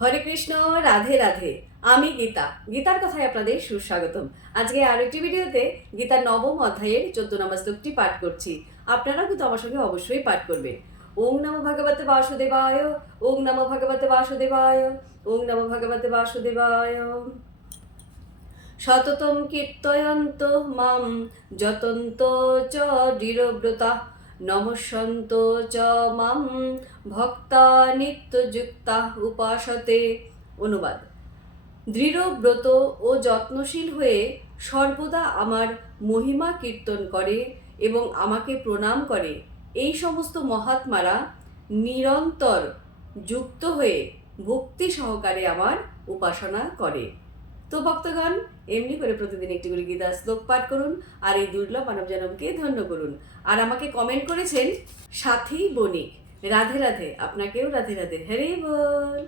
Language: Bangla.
হরে কৃষ্ণ, রাধে রাধে। আমি গীতা, গীতার কথায় আপনাদের সুস্বাগতম। আজকে আরেকটি ভিডিওতে গীতার নবম অধ্যায়ের 14 নম্বর শ্লোকটি পাঠ করছি। আপনারাও কিন্তু আমার সঙ্গে অবশ্যই পাঠ করবেন। ওং নমো ভগবতে বাসুদেবায়, ওং নমো ভগবতে বাসুদেবায়, ওং নমো ভগবতে বাসুদেবায়। সততম কীর্তয়ন্ত মাম যতন্ত চ দৃঢ়ব্রতা নমস্যন্ত চ মাম ভক্তা নিত্যযুক্তা উপাসতে। অনুবাদ: দৃঢ়ব্রত ও যত্নশীল হয়ে সর্বদা আমার মহিমা কীর্তন করে এবং আমাকে প্রণাম করে এই সমস্ত মহাত্মারা নিরন্তর যুক্ত হয়ে ভক্তি সহকারে আমার উপাসনা করে। তো ভক্তগণ, এমনি করে প্রতিদিন একটি করে গীতা শ্লোক পাঠ করুন আর এই দুর্লভ মানব জনমকে ধন্য করুন। আর আমাকে কমেন্ট করেছেন সাথী বণিক, রাধে রাধে। আপনাকেও রাধে রাধে। হরে বল।